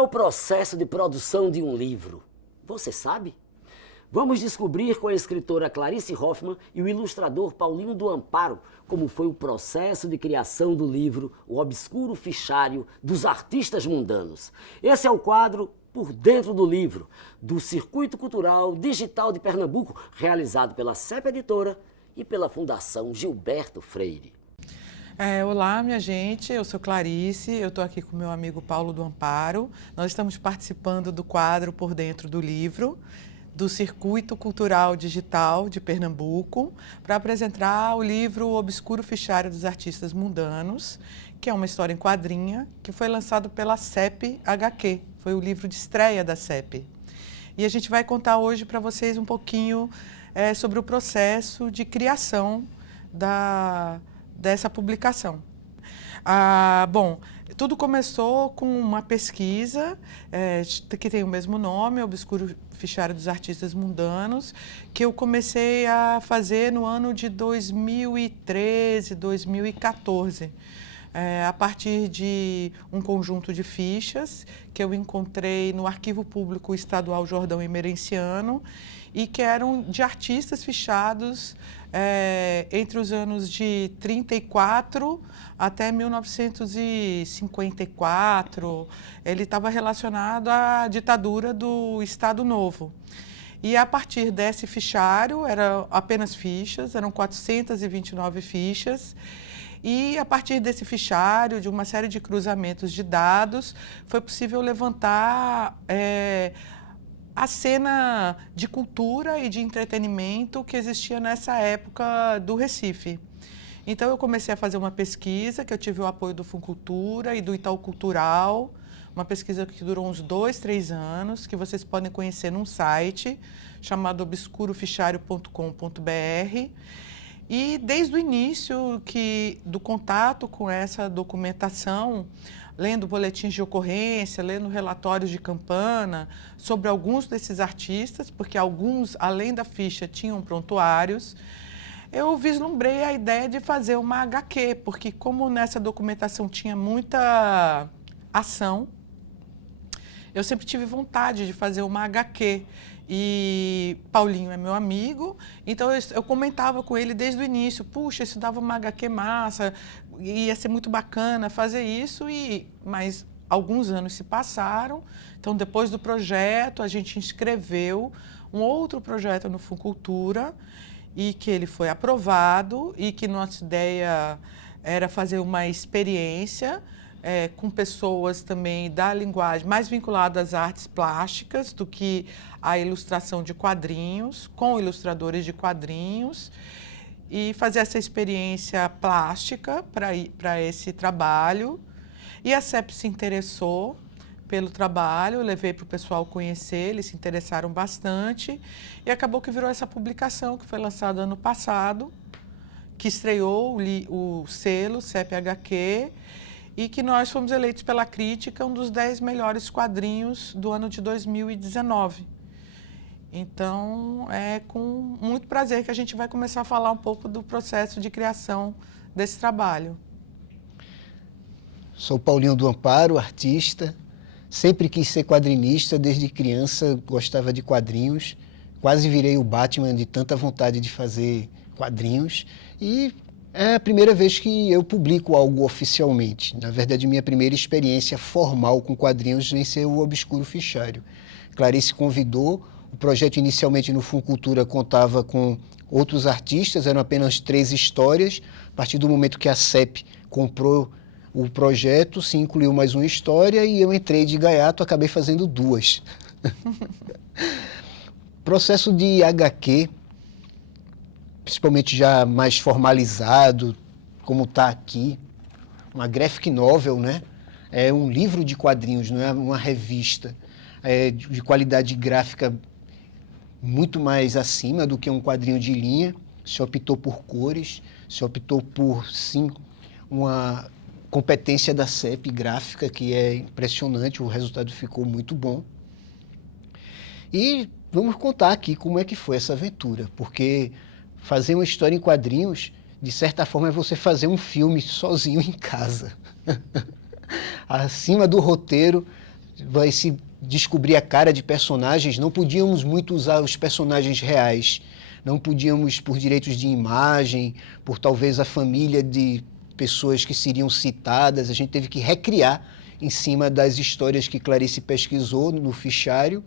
é o processo de produção de um livro? Você sabe? Vamos descobrir com a escritora Clarice Hoffmann e o ilustrador Paulinho do Amparo como foi o processo de criação do livro O Obscuro Fichário dos Artistas Mundanos. Esse é o quadro Por Dentro do Livro, do Circuito Cultural Digital de Pernambuco, realizado pela CEP Editora e pela Fundação Gilberto Freire. Olá, minha gente, eu sou Clarice, eu estou aqui com meu amigo Paulo do Amparo. Nós estamos participando do quadro Por Dentro do Livro, do Circuito Cultural Digital de Pernambuco, para apresentar o livro O Obscuro Fichário dos Artistas Mundanos, que é uma história em quadrinha, que foi lançado pela CEP HQ, foi o livro de estreia da CEP. E a gente vai contar hoje para vocês um pouquinho sobre o processo de criação dessa publicação. Bom, tudo começou com uma pesquisa que tem o mesmo nome, Obscuro Fichário dos Artistas Mundanos, que eu comecei a fazer no ano de 2013, 2014. A partir de um conjunto de fichas que eu encontrei no Arquivo Público Estadual Jordão Emerenciano e que eram de artistas fichados entre os anos de 34 até 1954. Ele estava relacionado à ditadura do Estado Novo. E a partir desse fichário, eram apenas fichas, eram 429 fichas, e a partir desse fichário, de uma série de cruzamentos de dados, foi possível levantar a cena de cultura e de entretenimento que existia nessa época do Recife. Então, eu comecei a fazer uma pesquisa, que eu tive o apoio do Funcultura e do Itaú Cultural, uma pesquisa que durou uns 2, 3 anos, que vocês podem conhecer num site chamado obscurofichário.com.br. E desde o início do contato com essa documentação, lendo boletins de ocorrência, lendo relatórios de campana sobre alguns desses artistas, porque alguns, além da ficha, tinham prontuários, eu vislumbrei a ideia de fazer uma HQ, porque como nessa documentação tinha muita ação, eu sempre tive vontade de fazer uma HQ. E Paulinho é meu amigo, então eu comentava com ele desde o início, puxa, isso dava uma HQ massa, ia ser muito bacana fazer isso, mas alguns anos se passaram, então depois do projeto a gente inscreveu um outro projeto no Funcultura e que ele foi aprovado e que nossa ideia era fazer uma experiência com pessoas também da linguagem mais vinculadas às artes plásticas do que a ilustração de quadrinhos, com ilustradores de quadrinhos, e fazer essa experiência plástica para esse trabalho. E a CEP se interessou pelo trabalho, eu levei para o pessoal conhecer, eles se interessaram bastante, e acabou que virou essa publicação que foi lançada ano passado, que estreou o selo CEP HQ, e que nós fomos eleitos pela crítica um dos 10 melhores quadrinhos do ano de 2019. Então, é com muito prazer que a gente vai começar a falar um pouco do processo de criação desse trabalho. Sou Paulinho do Amparo, artista. Sempre quis ser quadrinista, desde criança gostava de quadrinhos. Quase virei o Batman de tanta vontade de fazer quadrinhos. E é a primeira vez que eu publico algo oficialmente. Na verdade, minha primeira experiência formal com quadrinhos vem ser o Obscuro Fichário. Clarice convidou, o projeto inicialmente no Funcultura contava com outros artistas, eram apenas 3 histórias. A partir do momento que a CEP comprou o projeto, se incluiu mais uma história e eu entrei de gaiato, acabei fazendo 2. Processo de HQ, principalmente já mais formalizado, como está aqui, uma graphic novel, né? É um livro de quadrinhos, não é uma revista, de qualidade gráfica muito mais acima do que um quadrinho de linha. Se optou por cores, se optou por, sim, uma competência da CEP gráfica, que é impressionante, o resultado ficou muito bom. E vamos contar aqui como é que foi essa aventura, porque fazer uma história em quadrinhos, de certa forma, é você fazer um filme sozinho em casa. Acima do roteiro, vai se descobrir a cara de personagens, não podíamos muito usar os personagens reais. Não podíamos, por direitos de imagem, por talvez a família de pessoas que seriam citadas, a gente teve que recriar em cima das histórias que Clarice pesquisou no fichário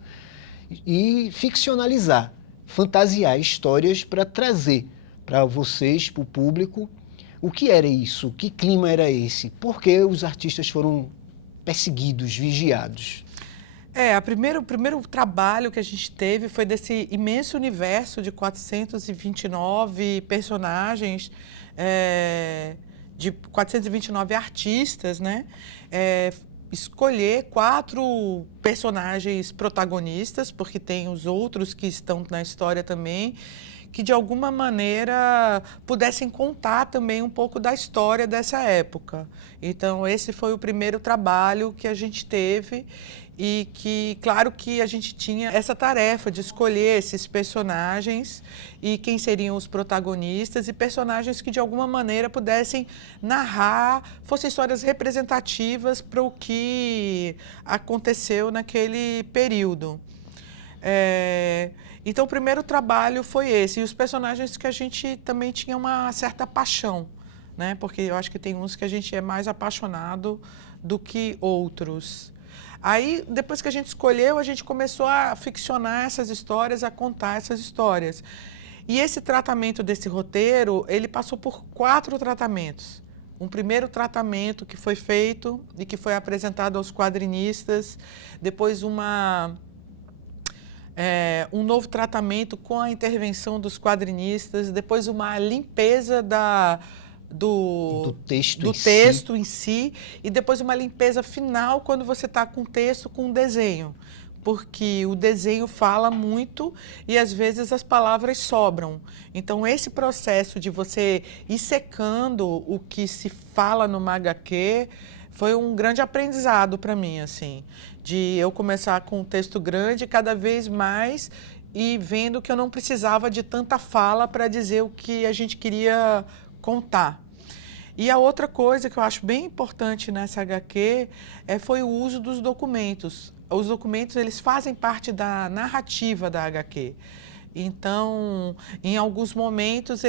e ficcionalizar, fantasiar histórias para trazer para vocês, para o público, o que era isso, que clima era esse, por que os artistas foram perseguidos, vigiados. O primeiro trabalho que a gente teve foi desse imenso universo de 429 personagens, de 429 artistas, né? Escolher 4 personagens protagonistas, porque tem os outros que estão na história também, que de alguma maneira pudessem contar também um pouco da história dessa época. Então, esse foi o primeiro trabalho que a gente teve e que, claro que a gente tinha essa tarefa de escolher esses personagens e quem seriam os protagonistas e personagens que de alguma maneira pudessem narrar, fossem histórias representativas para o que aconteceu naquele período. Então, o primeiro trabalho foi esse, e os personagens que a gente também tinha uma certa paixão, né? Porque eu acho que tem uns que a gente é mais apaixonado do que outros. Aí, depois que a gente escolheu, a gente começou a ficcionar essas histórias, a contar essas histórias. E esse tratamento desse roteiro, ele passou por 4 tratamentos. Um primeiro tratamento que foi feito e que foi apresentado aos quadrinistas, depois um novo tratamento com a intervenção dos quadrinistas, depois uma limpeza do texto em si, e depois uma limpeza final quando você está com o texto, com o desenho, porque o desenho fala muito e às vezes as palavras sobram. Então, esse processo de você ir secando o que se fala numa HQ foi um grande aprendizado para mim, assim, de eu começar com um texto grande cada vez mais e vendo que eu não precisava de tanta fala para dizer o que a gente queria contar. E a outra coisa que eu acho bem importante nessa HQ foi o uso dos documentos. Os documentos, eles fazem parte da narrativa da HQ. Então, em alguns momentos,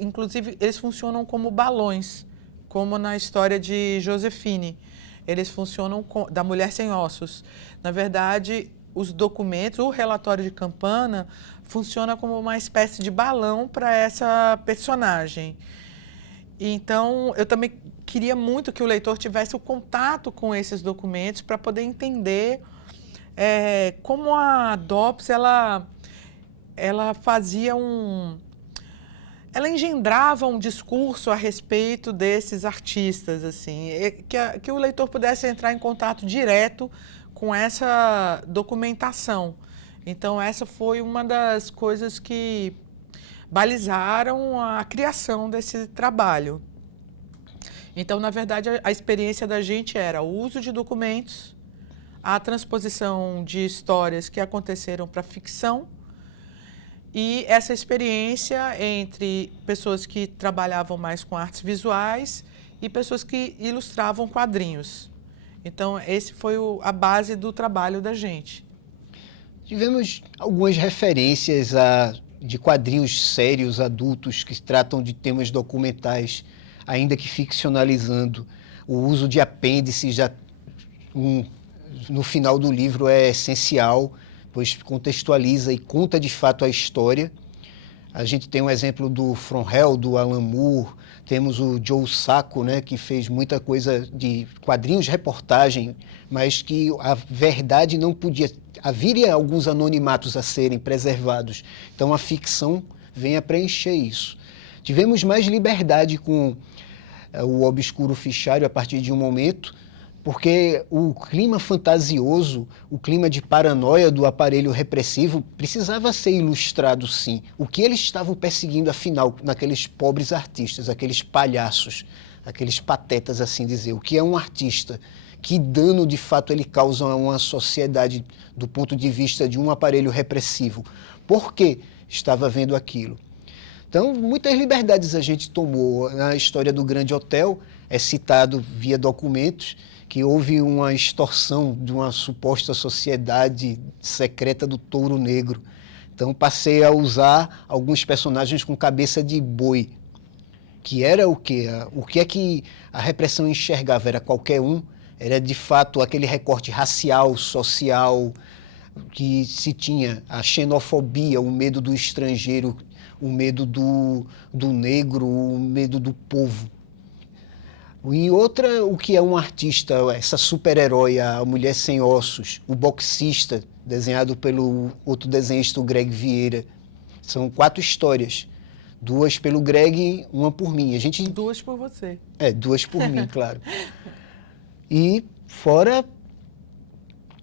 inclusive, eles funcionam como balões, como na história de Josefine. Eles funcionam da Mulher Sem Ossos. Na verdade, os documentos, o relatório de Campana, funciona como uma espécie de balão para essa personagem. Então, eu também queria muito que o leitor tivesse o contato com esses documentos para poder entender como a DOPS, ela fazia ela engendrava um discurso a respeito desses artistas, assim, que o leitor pudesse entrar em contato direto com essa documentação. Então, essa foi uma das coisas que balizaram a criação desse trabalho. Então, na verdade, a experiência da gente era o uso de documentos, a transposição de histórias que aconteceram para ficção e essa experiência entre pessoas que trabalhavam mais com artes visuais e pessoas que ilustravam quadrinhos. Então, esse foi a base do trabalho da gente. Tivemos algumas referências de quadrinhos sérios, adultos, que tratam de temas documentais, ainda que ficcionalizando. O uso de apêndices no final do livro é essencial, pois contextualiza e conta de fato a história. A gente tem um exemplo do From Hell, do Alan Moore, temos o Joe Sacco, né, que fez muita coisa de quadrinhos, reportagem, mas que a verdade não podia... Haveria alguns anonimatos a serem preservados, então a ficção vem a preencher isso. Tivemos mais liberdade com o Obscuro Fichário a partir de um momento, porque o clima fantasioso, o clima de paranoia do aparelho repressivo precisava ser ilustrado, sim. O que eles estavam perseguindo, afinal, naqueles pobres artistas, aqueles palhaços, aqueles patetas, assim dizer. O que é um artista? Que dano, de fato, ele causa a uma sociedade do ponto de vista de um aparelho repressivo? Por que estava vendo aquilo? Então, muitas liberdades a gente tomou. Na história do Grande Hotel, é citado via documentos, que houve uma extorsão de uma suposta sociedade secreta do touro negro. Então passei a usar alguns personagens com cabeça de boi, que era o quê? O que é que a repressão enxergava? Era qualquer um? Era de fato aquele recorte racial, social, que se tinha, a xenofobia, o medo do estrangeiro, o medo do negro, o medo do povo. E outra, o que é um artista, essa super-herói, a Mulher Sem Ossos, o Boxista, desenhado pelo outro desenhista, o Greg Vieira. São 4 histórias, 2 pelo Greg, 1 por mim. 2 por você. 2 por mim, claro. E fora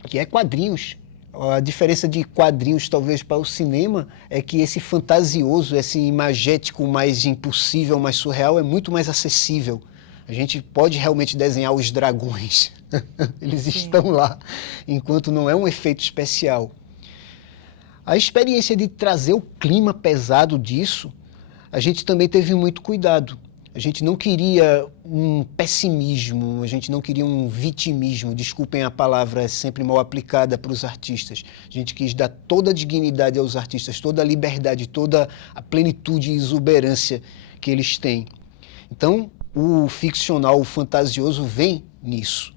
que é quadrinhos. A diferença de quadrinhos, talvez, para o cinema é que esse fantasioso, esse imagético mais impossível, mais surreal, é muito mais acessível. A gente pode realmente desenhar os dragões. Eles estão lá, enquanto não é um efeito especial. A experiência de trazer o clima pesado disso, a gente também teve muito cuidado. A gente não queria um pessimismo, a gente não queria um vitimismo, desculpem a palavra, é sempre mal aplicada para os artistas. A gente quis dar toda a dignidade aos artistas, toda a liberdade, toda a plenitude e exuberância que eles têm. Então, o ficcional, o fantasioso vem nisso.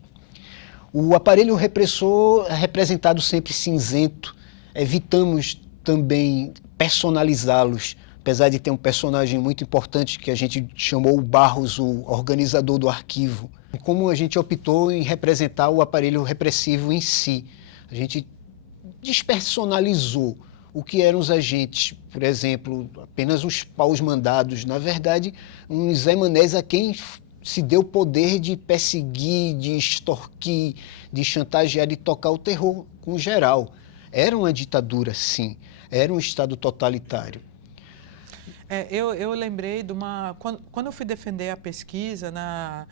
O aparelho repressor é representado sempre cinzento, evitamos também personalizá-los, apesar de ter um personagem muito importante que a gente chamou o Barros, o organizador do arquivo. Como a gente optou em representar o aparelho repressivo em si, a gente despersonalizou o que eram os agentes, por exemplo, apenas os paus mandados. Na verdade, um Zé Manés a quem se deu o poder de perseguir, de extorquir, de chantagear, de tocar o terror com geral. Era uma ditadura, sim, era um Estado totalitário. Eu lembrei de uma... Quando eu fui defender a pesquisa na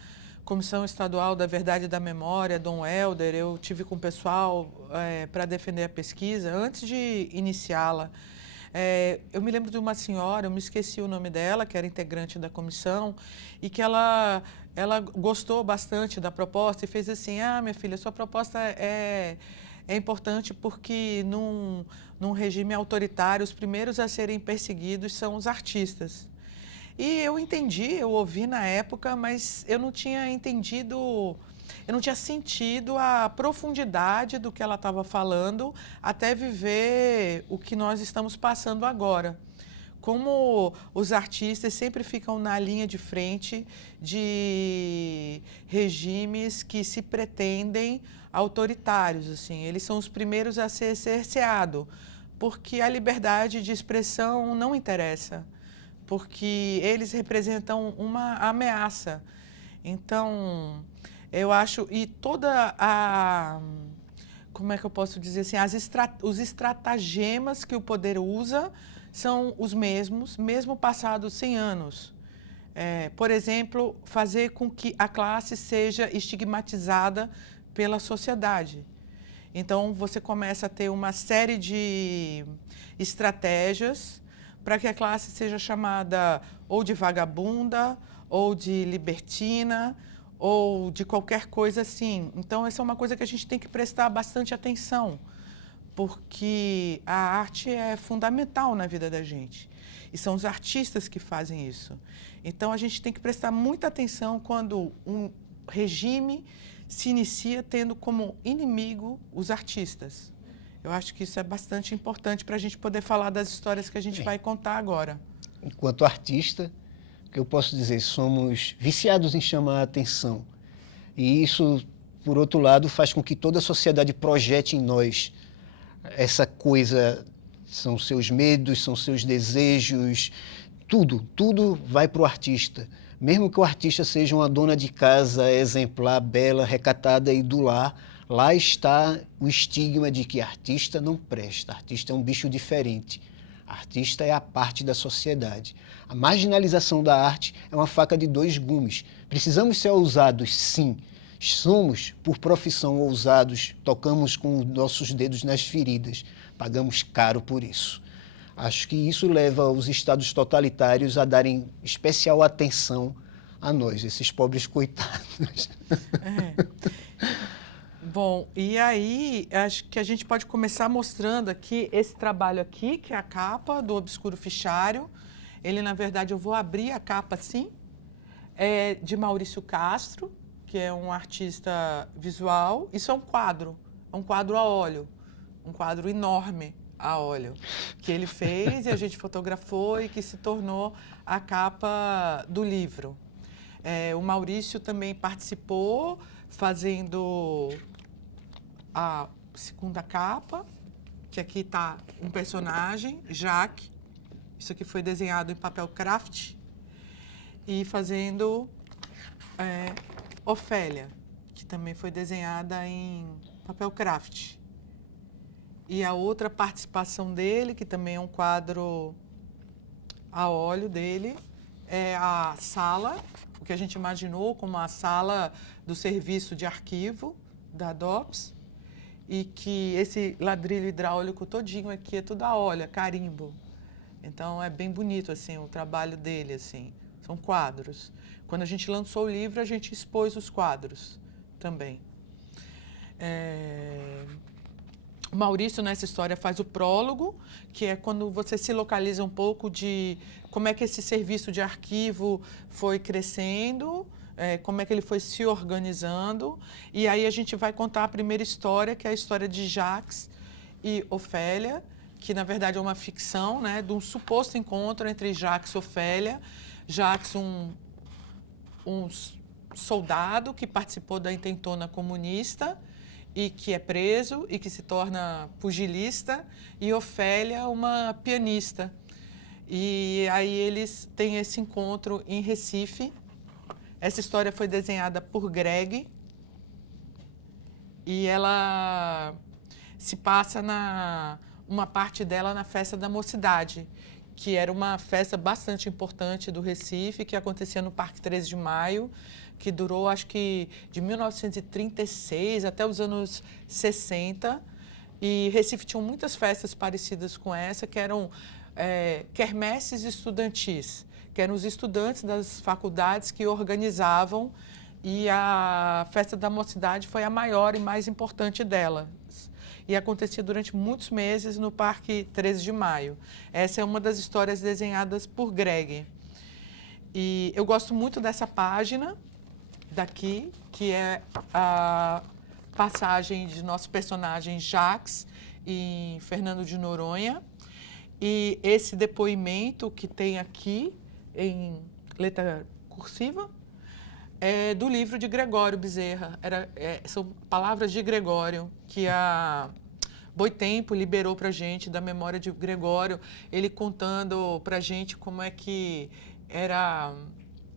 Comissão Estadual da Verdade e da Memória, Dom Helder, eu tive com o pessoal para defender a pesquisa, antes de iniciá-la. Eu me lembro de uma senhora, eu me esqueci o nome dela, que era integrante da comissão, e que ela gostou bastante da proposta e fez assim: minha filha, sua proposta é importante porque num regime autoritário, os primeiros a serem perseguidos são os artistas. E eu entendi, eu ouvi na época, mas eu não tinha entendido, eu não tinha sentido a profundidade do que ela estava falando até viver o que nós estamos passando agora. Como os artistas sempre ficam na linha de frente de regimes que se pretendem autoritários, assim. Eles são os primeiros a ser cerceados, porque a liberdade de expressão não interessa, porque eles representam uma ameaça. Então, eu acho, e toda a, como é que eu posso dizer assim, os estratagemas que o poder usa são os mesmos, mesmo passados 100 anos. Por exemplo, fazer com que a classe seja estigmatizada pela sociedade. Então, você começa a ter uma série de estratégias para que a classe seja chamada ou de vagabunda, ou de libertina, ou de qualquer coisa assim. Então, essa é uma coisa que a gente tem que prestar bastante atenção, porque a arte é fundamental na vida da gente. E são os artistas que fazem isso. Então, a gente tem que prestar muita atenção quando um regime se inicia tendo como inimigo os artistas. Eu acho que isso é bastante importante para a gente poder falar das histórias que a gente vai contar agora. Enquanto artista, o que eu posso dizer, somos viciados em chamar a atenção. E isso, por outro lado, faz com que toda a sociedade projete em nós essa coisa, são seus medos, são seus desejos, tudo vai para o artista. Mesmo que o artista seja uma dona de casa exemplar, bela, recatada e do lar, lá está o estigma de que artista não presta, artista é um bicho diferente. Artista é a parte da sociedade. A marginalização da arte é uma faca de 2 gumes. Precisamos ser ousados, sim. Somos, por profissão, ousados, tocamos com os nossos dedos nas feridas, pagamos caro por isso. Acho que isso leva os estados totalitários a darem especial atenção a nós, esses pobres coitados. quadros. Bom, e aí acho que a gente pode começar mostrando aqui esse trabalho aqui, que é a capa do Obscuro Fichário. Ele, na verdade, eu vou abrir a capa assim, é de Maurício Castro, que é um artista visual. Isso é um quadro a óleo, um quadro enorme a óleo, que ele fez e a gente fotografou e que se tornou a capa do livro. O Maurício também participou fazendo a segunda capa, que aqui está um personagem, Jaque. Isso aqui foi desenhado em papel craft. E fazendo Ofélia, que também foi desenhada em papel craft. E a outra participação dele, que também é um quadro a óleo dele, é a sala, o que a gente imaginou como a sala do serviço de arquivo da DOPS, e que esse ladrilho hidráulico todinho aqui é tudo a óleo, carimbo. Então é bem bonito assim o trabalho dele, assim. São quadros. Quando a gente lançou o livro, a gente expôs os quadros também. O Maurício, nessa história, faz o prólogo, que é quando você se localiza um pouco de como é que esse serviço de arquivo foi crescendo, como é que ele foi se organizando. E aí a gente vai contar a primeira história, que é a história de Jacques e Ofélia, que, na verdade, é uma ficção, né, de um suposto encontro entre Jacques e Ofélia. Jacques, um soldado que participou da intentona comunista e que é preso e que se torna pugilista, e Ofélia, uma pianista. E aí eles têm esse encontro em Recife. Essa história foi desenhada por Greg e ela se passa uma parte dela na Festa da Mocidade, que era uma festa bastante importante do Recife, que acontecia no Parque 13 de Maio, que durou, acho que, de 1936 até os anos 60. E Recife tinha muitas festas parecidas com essa, que eram quermesses estudantis, que eram os estudantes das faculdades que organizavam, e a Festa da Mocidade foi a maior e mais importante delas. E acontecia durante muitos meses no Parque 13 de Maio. Essa é uma das histórias desenhadas por Greg. E eu gosto muito dessa página daqui, que é a passagem de nosso personagem Jacques em Fernando de Noronha. E esse depoimento que tem aqui, em letra cursiva, é do livro de Gregório Bezerra. São palavras de Gregório, que a Boitempo liberou para a gente, da memória de Gregório, ele contando para a gente como é que era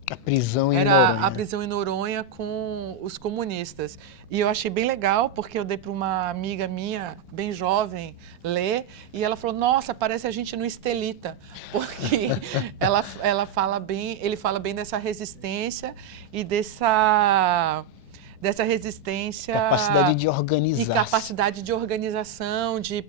a prisão em Noronha. A prisão em Noronha com os comunistas. E eu achei bem legal, porque eu dei para uma amiga minha, bem jovem, ler, e ela falou, nossa, parece a gente no Estelita, porque ele fala bem dessa resistência e dessa resistência... Capacidade de organizar. E capacidade de organização, de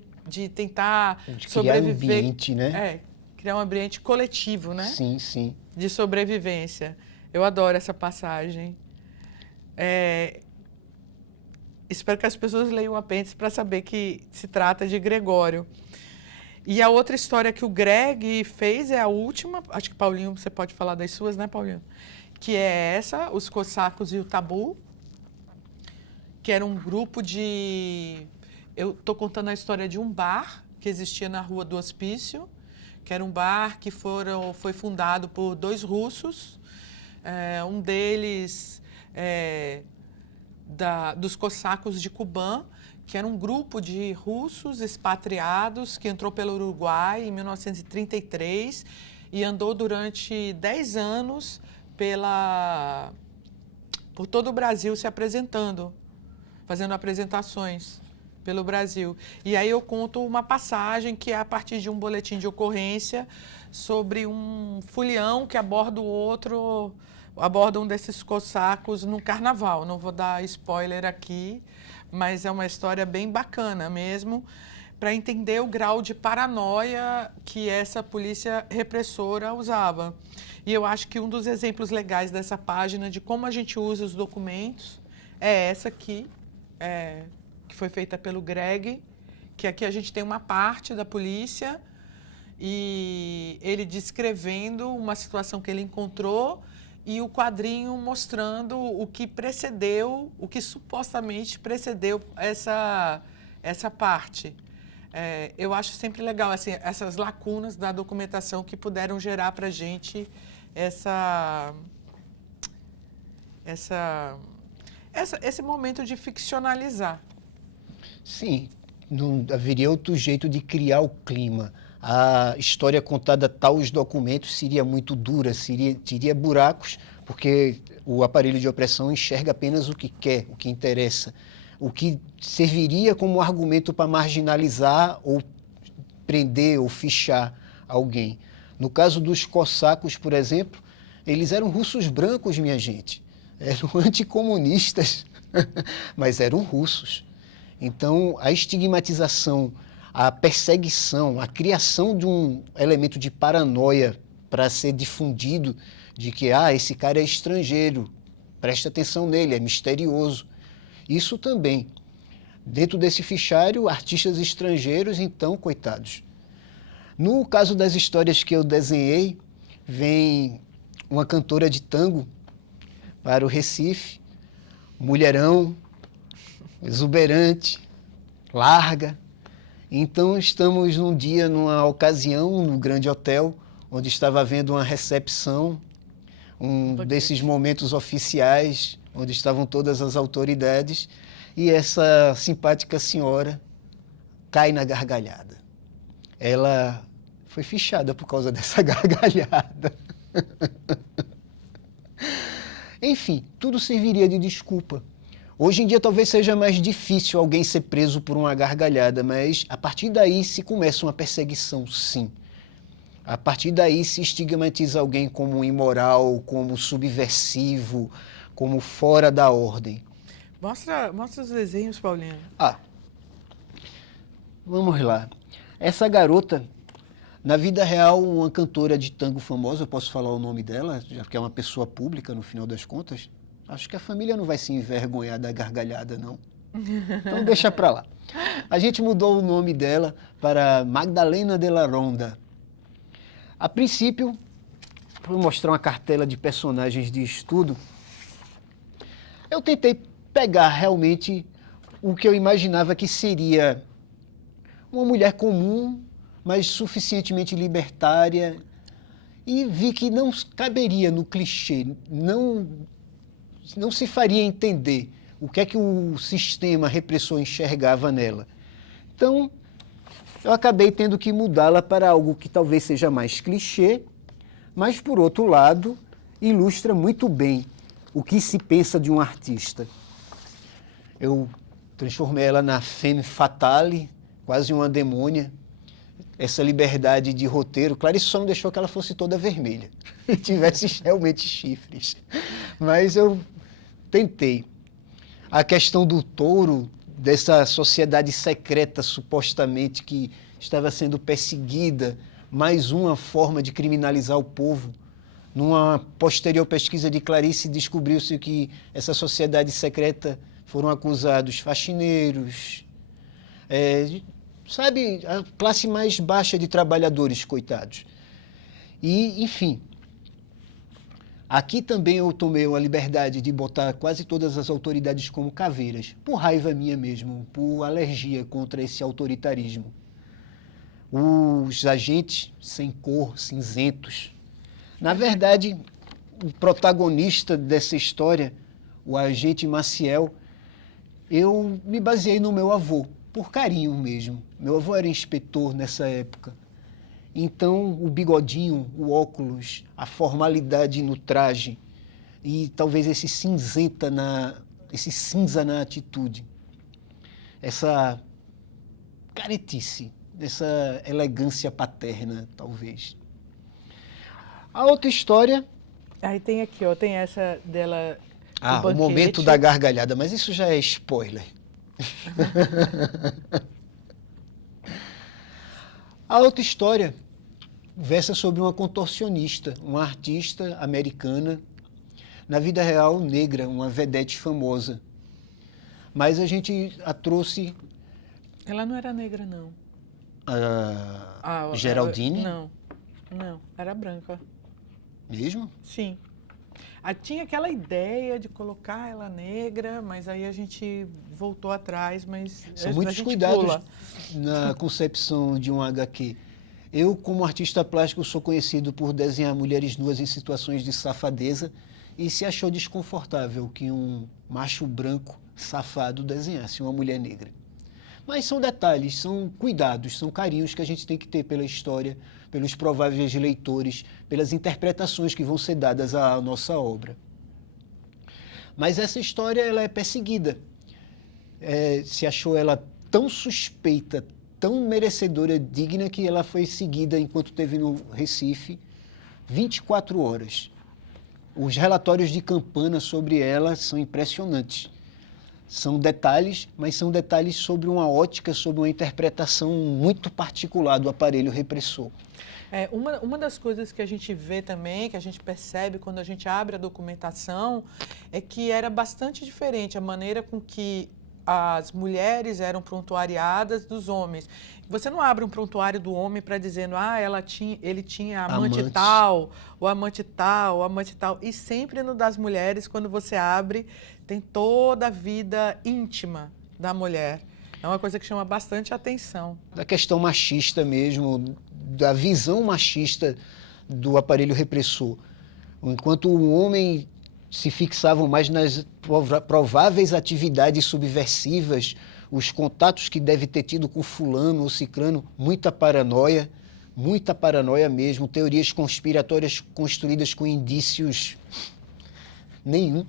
tentar de sobreviver. Criar um ambiente, né? Criar um ambiente coletivo, né? Sim, sim. De sobrevivência. Eu adoro essa passagem. Espero que as pessoas leiam o apêndice para saber que se trata de Gregório. E a outra história que o Greg fez é a última, acho que Paulinho, você pode falar das suas, né, Paulinho? Que é essa, Os Cossacos e o Tabu, que era um grupo de... Eu estou contando a história de um bar que existia na Rua do Hospício, que era um bar que foi fundado por 2 russos, um deles dos cossacos de Kubã, que era um grupo de russos expatriados que entrou pelo Uruguai em 1933 e andou durante 10 anos por todo o Brasil se apresentando, fazendo apresentações pelo Brasil. E aí eu conto uma passagem que é a partir de um boletim de ocorrência sobre um folião que aborda um desses cossacos no carnaval. Não vou dar spoiler aqui, mas é uma história bem bacana mesmo, para entender o grau de paranoia que essa polícia repressora usava. E eu acho que um dos exemplos legais dessa página de como a gente usa os documentos é essa aqui, que foi feita pelo Greg, que aqui a gente tem uma parte da polícia e ele descrevendo uma situação que ele encontrou e o quadrinho mostrando o que precedeu, o que supostamente precedeu essa parte. Eu acho sempre legal assim, essas lacunas da documentação que puderam gerar para a gente esse momento de ficcionalizar. Sim, não haveria outro jeito de criar o clima. A história contada aos documentos seria muito dura, teria buracos, porque o aparelho de opressão enxerga apenas o que quer, o que interessa, o que serviria como argumento para marginalizar ou prender ou fichar alguém. No caso dos cossacos, por exemplo, eles eram russos brancos, minha gente. Eram anticomunistas, mas eram russos. Então, a estigmatização, a perseguição, a criação de um elemento de paranoia para ser difundido de que esse cara é estrangeiro, preste atenção nele, é misterioso. Isso também. Dentro desse fichário, artistas estrangeiros, então, coitados. No caso das histórias que eu desenhei, vem uma cantora de tango para o Recife, mulherão, exuberante, larga. Então, estamos num dia, numa ocasião, no grande hotel, onde estava havendo uma recepção, desses momentos oficiais, onde estavam todas as autoridades, e essa simpática senhora cai na gargalhada. Ela foi fichada por causa dessa gargalhada. Enfim, tudo serviria de desculpa. Hoje em dia talvez seja mais difícil alguém ser preso por uma gargalhada, mas a partir daí se começa uma perseguição, sim. A partir daí se estigmatiza alguém como imoral, como subversivo, como fora da ordem. Mostra os desenhos, Paulinho. Vamos lá. Essa garota, na vida real, uma cantora de tango famosa, eu posso falar o nome dela, já que é uma pessoa pública no final das contas. Acho que a família não vai se envergonhar da gargalhada, não. Então deixa pra lá. A gente mudou o nome dela para Magdalena de la Ronda. A princípio, vou mostrar uma cartela de personagens de estudo. Eu tentei pegar realmente o que eu imaginava que seria uma mulher comum, mas suficientemente libertária, e vi que não caberia no clichê, não se faria entender o que é que o sistema repressor enxergava nela. Então, eu acabei tendo que mudá-la para algo que talvez seja mais clichê, mas, por outro lado, ilustra muito bem o que se pensa de um artista. Eu transformei ela na femme fatale, quase uma demônia. Essa liberdade de roteiro, Clarice só não deixou que ela fosse toda vermelha, tivesse realmente chifres. Mas eu tentei. A questão do touro, dessa sociedade secreta, supostamente, que estava sendo perseguida, mais uma forma de criminalizar o povo. Numa posterior pesquisa de Clarice, descobriu-se que essa sociedade secreta foram acusados faxineiros, sabe, a classe mais baixa de trabalhadores, coitados. E, enfim, aqui também eu tomei a liberdade de botar quase todas as autoridades como caveiras, por raiva minha mesmo, por alergia contra esse autoritarismo. Os agentes sem cor, cinzentos. Na verdade, o protagonista dessa história, o agente Maciel, eu me baseei no meu avô, por carinho mesmo. Meu avô era inspetor nessa época. Então, o bigodinho, o óculos, a formalidade no traje e talvez esse cinza na atitude, essa caretice, essa elegância paterna, talvez. A outra história... Aí tem aqui, ó, tem essa dela... o momento da gargalhada, mas isso já é spoiler. A outra história versa sobre uma contorcionista, uma artista americana, na vida real negra, uma vedete famosa. Mas a gente a trouxe... Ela não era negra, não. A Geraldine? Não, era branca. Mesmo? Sim. Tinha aquela ideia de colocar ela negra, mas aí a gente voltou atrás, mas São a muitos gente cuidados pula. na concepção de um HQ. Eu, como artista plástico, sou conhecido por desenhar mulheres nuas em situações de safadeza e se achou desconfortável que um macho branco safado desenhasse uma mulher negra. Mas são detalhes, são cuidados, são carinhos que a gente tem que ter pela história, pelos prováveis leitores, pelas interpretações que vão ser dadas à nossa obra. Mas essa história ela é perseguida. Se achou ela tão suspeita, tão merecedora, digna, que ela foi seguida enquanto esteve no Recife 24 horas. Os relatórios de Campana sobre ela são impressionantes. São detalhes, mas são detalhes sobre uma ótica, sobre uma interpretação muito particular do aparelho repressor. Uma das coisas que a gente vê também, que a gente percebe quando a gente abre a documentação, é que era bastante diferente a maneira com que as mulheres eram prontuariadas dos homens. Você não abre um prontuário do homem para dizendo, ele tinha amante tal, o amante tal, o amante tal. E sempre no das mulheres, quando você abre, tem toda a vida íntima da mulher. É uma coisa que chama bastante atenção. Da questão machista mesmo, da visão machista do aparelho repressor. Enquanto o homem se fixavam mais nas prováveis atividades subversivas, os contatos que deve ter tido com fulano ou ciclano, muita paranoia mesmo, teorias conspiratórias construídas com indícios nenhum.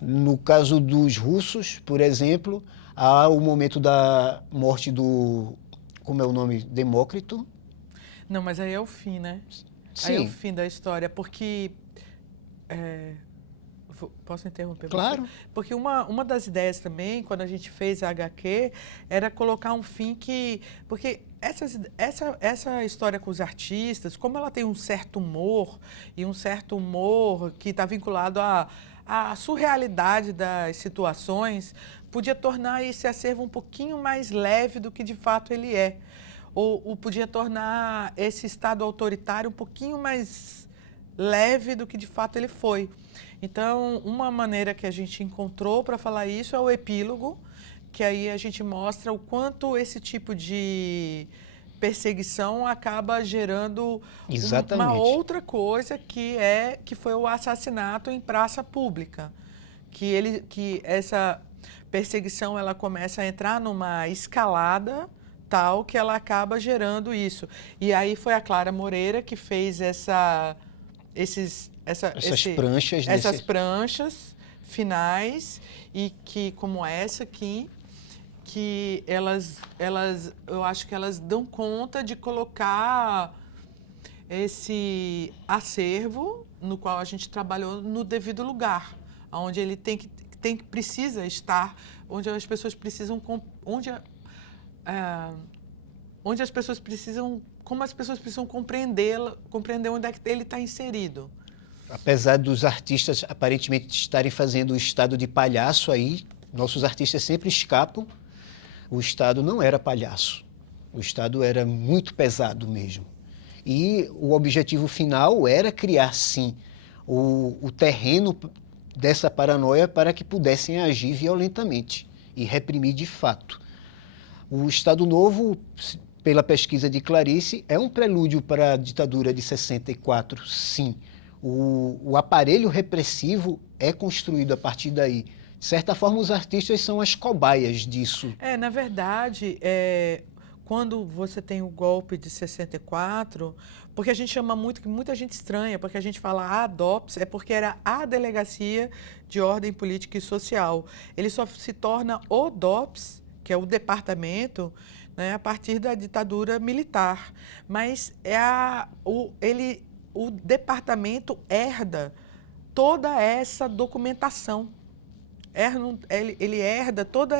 No caso dos russos, por exemplo, há o momento da morte do, como é o nome, Demócrito. Não, mas aí é o fim, né? Sim. Aí é o fim da história, porque... Posso interromper Claro. você? Porque uma das ideias também, quando a gente fez a HQ, era colocar um fim que... Porque essa história com os artistas, como ela tem um certo humor, e um certo humor que está vinculado à surrealidade das situações, podia tornar esse acervo um pouquinho mais leve do que de fato ele é. Ou podia tornar esse Estado autoritário um pouquinho mais leve do que de fato ele foi. Então, uma maneira que a gente encontrou para falar isso é o epílogo, que aí a gente mostra o quanto esse tipo de perseguição acaba gerando uma outra coisa que foi o assassinato em praça pública. Que essa perseguição ela começa a entrar numa escalada tal que ela acaba gerando isso. E aí foi a Clara Moreira que fez essas pranchas finais e que, como essa aqui, que eu acho que elas dão conta de colocar esse acervo no qual a gente trabalhou no devido lugar, onde ele precisa estar, onde as pessoas precisam, onde as pessoas precisam, como as pessoas precisam compreender onde é que ele está inserido. Apesar dos artistas aparentemente estarem fazendo o estado de palhaço aí, nossos artistas sempre escapam. O Estado não era palhaço. O Estado era muito pesado mesmo. E o objetivo final era criar, sim, o terreno dessa paranoia para que pudessem agir violentamente e reprimir de fato. O Estado Novo, pela pesquisa de Clarice, é um prelúdio para a ditadura de 64, sim. O aparelho repressivo é construído a partir daí. De certa forma, os artistas são as cobaias disso. Na verdade, quando você tem o golpe de 64, porque a gente chama muito, que muita gente estranha, porque a gente fala a DOPS, é porque era a Delegacia de Ordem Política e Social. Ele só se torna o DOPS, que é o departamento, né, a partir da ditadura militar. Mas o departamento herda toda essa documentação. ele herda todo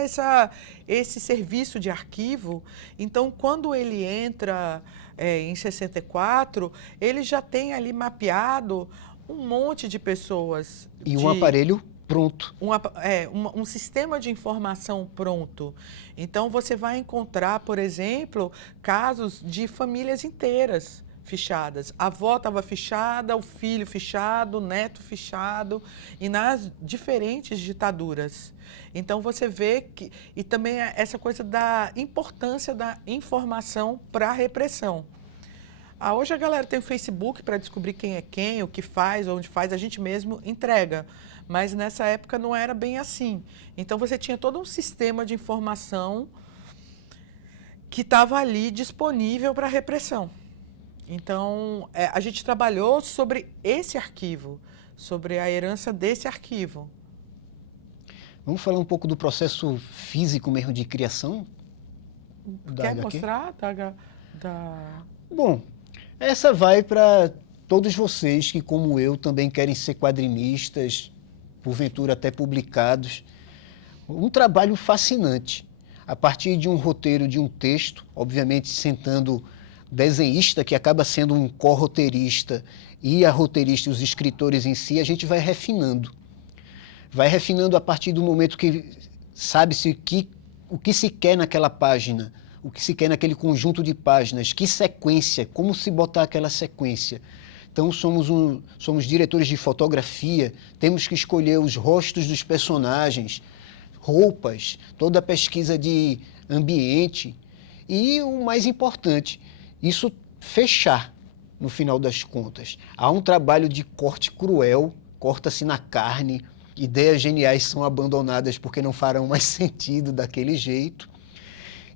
esse serviço de arquivo. Então, quando ele entra em 64, ele já tem ali mapeado um monte de pessoas. E um aparelho pronto. Um sistema de informação pronto. Então, você vai encontrar, por exemplo, casos de famílias inteiras fichadas. A avó estava fichada, o filho fichado, o neto fichado, e nas diferentes ditaduras. Então, você vê que... E também essa coisa da importância da informação para a repressão. Hoje a galera tem o Facebook para descobrir quem é quem, o que faz, onde faz, a gente mesmo entrega. Mas nessa época não era bem assim. Então você tinha todo um sistema de informação que estava ali disponível para a repressão. Então a gente trabalhou sobre esse arquivo, sobre a herança desse arquivo. Vamos falar um pouco do processo físico mesmo de criação? Quer mostrar? Bom, essa vai para todos vocês que, como eu, também querem ser quadrinistas, porventura até publicados. Um trabalho fascinante. A partir de um roteiro, de um texto, obviamente sentando desenhista, que acaba sendo um co-roteirista, e a roteirista e os escritores em si, a gente vai refinando. Vai refinando a partir do momento que sabe-se o que se quer naquela página, o que se quer naquele conjunto de páginas, que sequência, como se botar aquela sequência. Então, somos diretores de fotografia, temos que escolher os rostos dos personagens, roupas, toda a pesquisa de ambiente e, o mais importante, isso fechar, no final das contas. Há um trabalho de corte cruel, corta-se na carne, ideias geniais são abandonadas porque não farão mais sentido daquele jeito.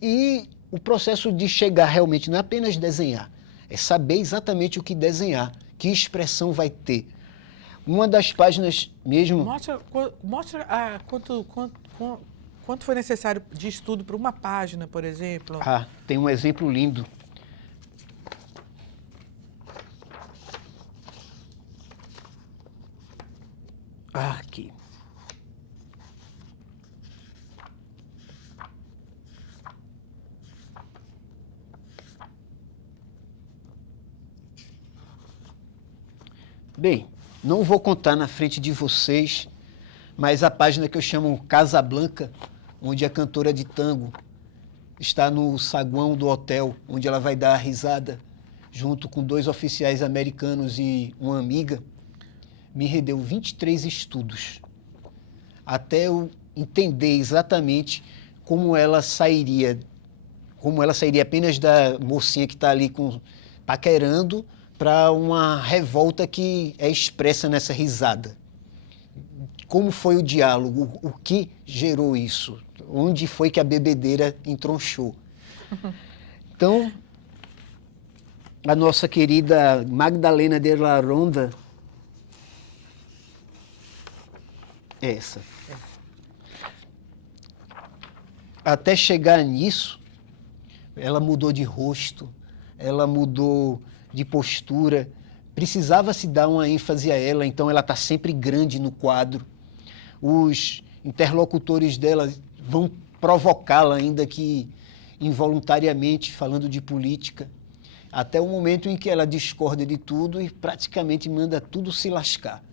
E o processo de chegar realmente não é apenas desenhar, é saber exatamente o que desenhar, que expressão vai ter. Uma das páginas mesmo... Mostra quanto foi necessário de estudo para uma página, por exemplo. Tem um exemplo lindo. Aqui. Bem, não vou contar na frente de vocês, mas a página que eu chamo Casablanca, onde a cantora de tango está no saguão do hotel, onde ela vai dar a risada, junto com 2 oficiais americanos e uma amiga, me rendeu 23 estudos, até eu entender exatamente como ela sairia apenas da mocinha que está ali paquerando, para uma revolta que é expressa nessa risada. Como foi o diálogo? O que gerou isso? Onde foi que a bebedeira entronchou? Então, a nossa querida Magdalena de la Ronda, essa. Até chegar nisso, ela mudou de rosto, ela mudou de postura, precisava se dar uma ênfase a ela, então ela está sempre grande no quadro. Os interlocutores dela vão provocá-la, ainda que involuntariamente, falando de política, até o momento em que ela discorda de tudo e praticamente manda tudo se lascar.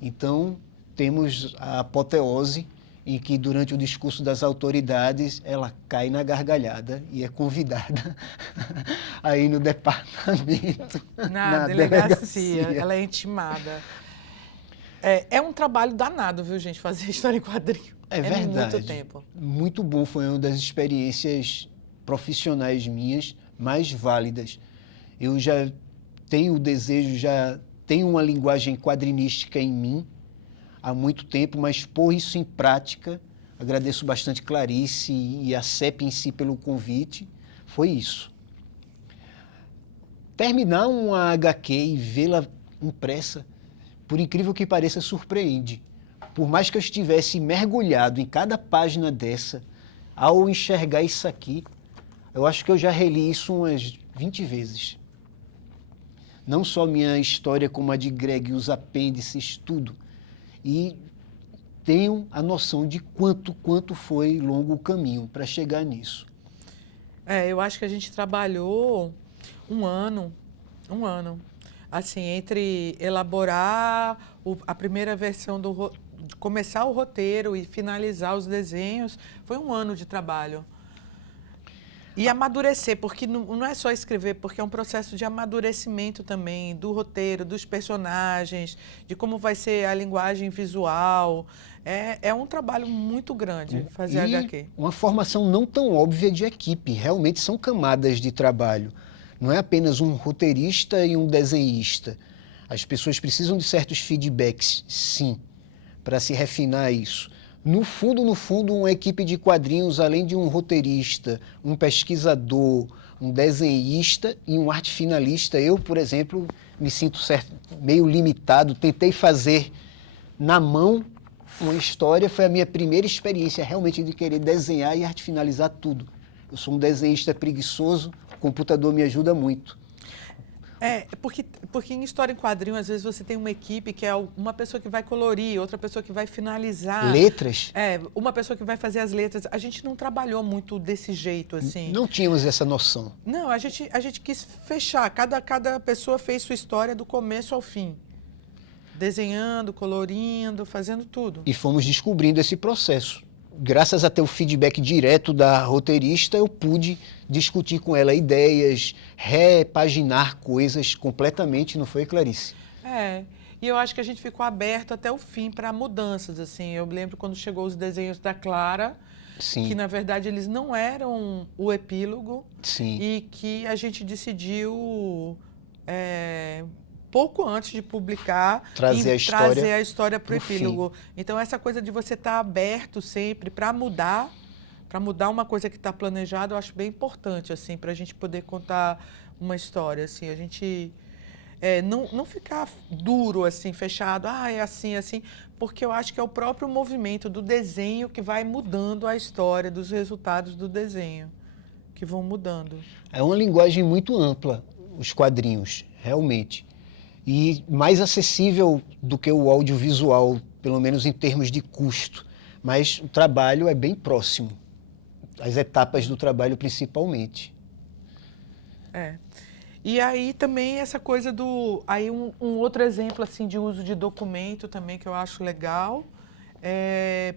Então, temos a apoteose em que, durante o discurso das autoridades, ela cai na gargalhada e é convidada a ir no departamento, na delegacia. Ela é intimada. É um trabalho danado, viu, gente, fazer história em quadrinho. É verdade. Muito tempo. Muito bom, foi uma das experiências profissionais minhas mais válidas. Eu já tenho o desejo, já tenho uma linguagem quadrinística em mim, há muito tempo, mas pôr isso em prática, agradeço bastante Clarice e a CEP em si pelo convite, foi isso. Terminar uma HQ e vê-la impressa, por incrível que pareça, surpreende. Por mais que eu estivesse mergulhado em cada página dessa, ao enxergar isso aqui, eu acho que eu já reli isso umas 20 vezes. Não só minha história, como a de Greg, os apêndices, tudo. E tenham a noção de quanto foi longo o caminho para chegar nisso. Eu acho que a gente trabalhou um ano, assim, entre elaborar a primeira versão de começar o roteiro e finalizar os desenhos, foi um ano de trabalho. E amadurecer, porque não é só escrever, porque é um processo de amadurecimento também do roteiro, dos personagens, de como vai ser a linguagem visual. É um trabalho muito grande fazer HQ. Uma formação não tão óbvia de equipe, realmente são camadas de trabalho. Não é apenas um roteirista e um desenhista. As pessoas precisam de certos feedbacks, sim, para se refinar isso. No fundo, uma equipe de quadrinhos, além de um roteirista, um pesquisador, um desenhista e um arte finalista, eu, por exemplo, me sinto meio limitado. Tentei fazer na mão uma história, foi a minha primeira experiência realmente de querer desenhar e arte finalizar tudo. Eu sou um desenhista preguiçoso, o computador me ajuda muito. Porque em história em quadrinho, às vezes você tem uma equipe que é uma pessoa que vai colorir, outra pessoa que vai finalizar. Letras? Uma pessoa que vai fazer as letras. A gente não trabalhou muito desse jeito, assim. Não tínhamos essa noção. Não, a gente quis fechar. Cada pessoa fez sua história do começo ao fim. Desenhando, colorindo, fazendo tudo. E fomos descobrindo esse processo. Graças a ter o feedback direto da roteirista, eu pude discutir com ela ideias, repaginar coisas completamente, não foi, Clarice? E eu acho que a gente ficou aberto até o fim para mudanças, assim. Eu lembro quando chegou os desenhos da Clara, Sim. que na verdade eles não eram o epílogo. Sim. E que a gente decidiu, pouco antes de publicar, trazer a história para o epílogo. Então, essa coisa de você estar aberto sempre para mudar uma coisa que está planejada, eu acho bem importante, assim, para a gente poder contar uma história, assim, a gente não ficar duro, assim, fechado, é assim, porque eu acho que é o próprio movimento do desenho que vai mudando a história dos resultados do desenho, que vão mudando. É uma linguagem muito ampla, os quadrinhos, realmente. E mais acessível do que o audiovisual, pelo menos em termos de custo. Mas o trabalho é bem próximo, as etapas do trabalho principalmente. E aí também essa coisa Aí um outro exemplo assim, de uso de documento também que eu acho legal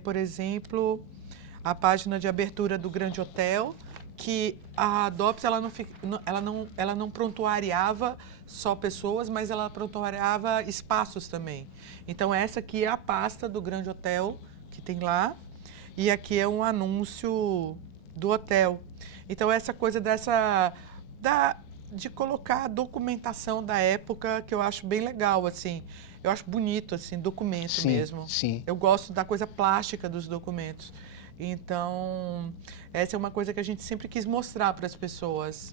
por exemplo, a página de abertura do Grande Hotel, que a DOPS ela não prontuariava só pessoas, mas ela prontuariava espaços também. Então, essa aqui é a pasta do Grande Hotel que tem lá, e aqui é um anúncio do hotel. Então, essa coisa de colocar a documentação da época, que eu acho bem legal, assim. Eu acho bonito, assim, documento mesmo. Sim. Eu gosto da coisa plástica dos documentos. Então, essa é uma coisa que a gente sempre quis mostrar para as pessoas.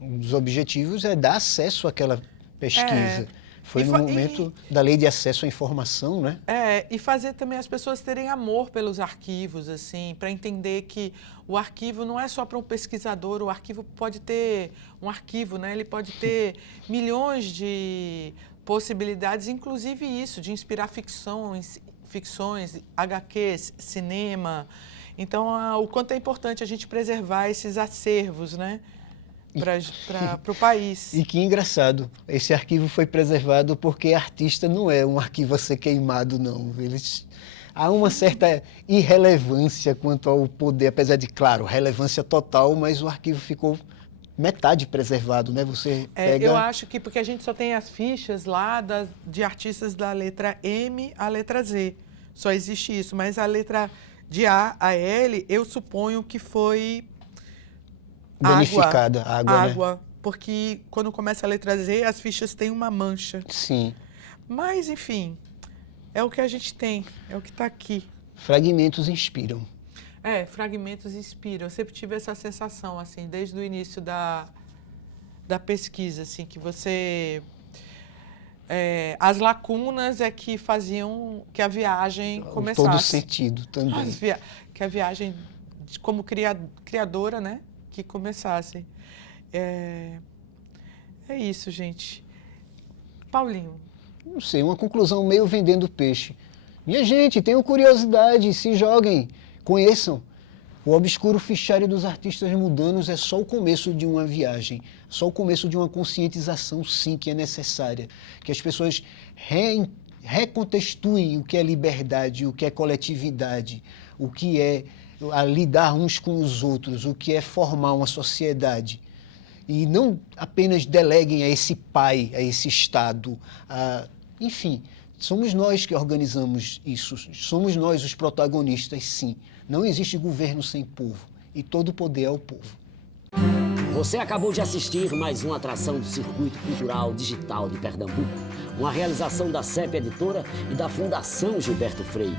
Um dos objetivos é dar acesso àquela pesquisa. Foi no momento da Lei de Acesso à Informação, né? E fazer também as pessoas terem amor pelos arquivos, assim, para entender que o arquivo não é só para um pesquisador, o arquivo pode ter um arquivo, né? Ele pode ter milhões de possibilidades, inclusive isso, de inspirar ficções, HQs, cinema. Então, o quanto é importante a gente preservar esses acervos, né? Para o país. E que engraçado, esse arquivo foi preservado porque artista não é um arquivo a ser queimado, não. Há uma certa irrelevância quanto ao poder, apesar de, claro, relevância total, mas o arquivo ficou metade preservado, né? Você pega... Eu acho que porque a gente só tem as fichas lá de artistas da letra M à letra Z. Só existe isso, mas a letra de A a L, eu suponho que foi... Danificada, água, né? Porque quando começa a letra Z, as fichas têm uma mancha. Sim. Mas, enfim, é o que a gente tem, é o que está aqui. Fragmentos inspiram. Fragmentos inspiram. Eu sempre tive essa sensação, assim, desde o início da pesquisa, assim, que você... as lacunas é que faziam que a viagem começasse. Todo sentido também. Que a viagem, como criadora, né? Que começasse. É isso, gente. Paulinho. Não sei, uma conclusão meio vendendo peixe. Minha gente, tenham curiosidade, se joguem, conheçam. O obscuro fichário dos artistas mudanos é só o começo de uma viagem, só o começo de uma conscientização, sim, que é necessária. Que as pessoas recontextuem o que é liberdade, o que é coletividade, o que é lidar uns com os outros, o que é formar uma sociedade. E não apenas deleguem a esse pai, a esse Estado, enfim, somos nós que organizamos isso, somos nós os protagonistas, sim. Não existe governo sem povo, e todo poder é o povo. Você acabou de assistir mais uma atração do Circuito Cultural Digital de Pernambuco, uma realização da CEP Editora e da Fundação Gilberto Freire.